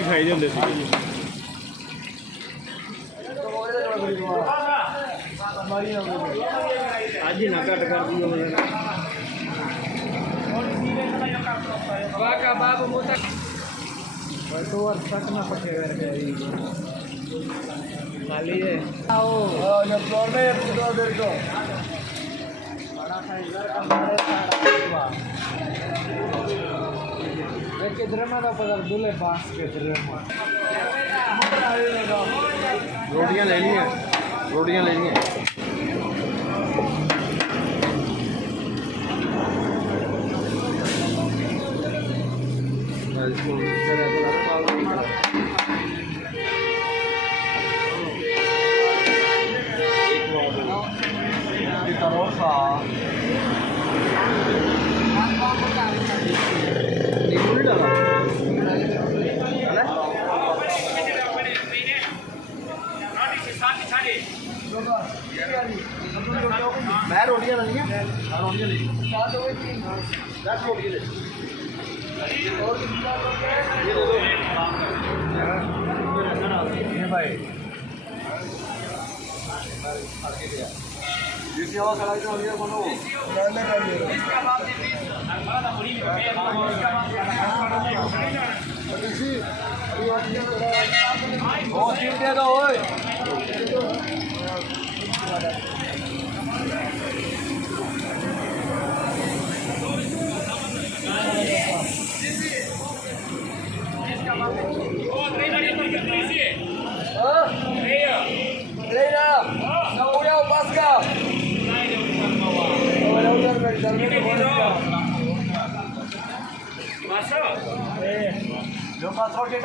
खाई दे आज ही ना कट कर दियो बाका बाबू मोटा तो वर्ष तक ना पकेगा खाली है आओ ये फ्लोर में ये तो देर को बड़ा सा इधर का बड़े सारा एक ड्रामा का पता दूल्हे पास के ड्रामा रोटियां ले ली हैं रोटियां ले ली हैं मैं रोटियां लेनी है रोटियां ले 10 रोटियां ले ये भाई ये क्या हुआ कढ़ाई का लिया बनो ओ सीट दे दो ओए Masuk. Yo pasó que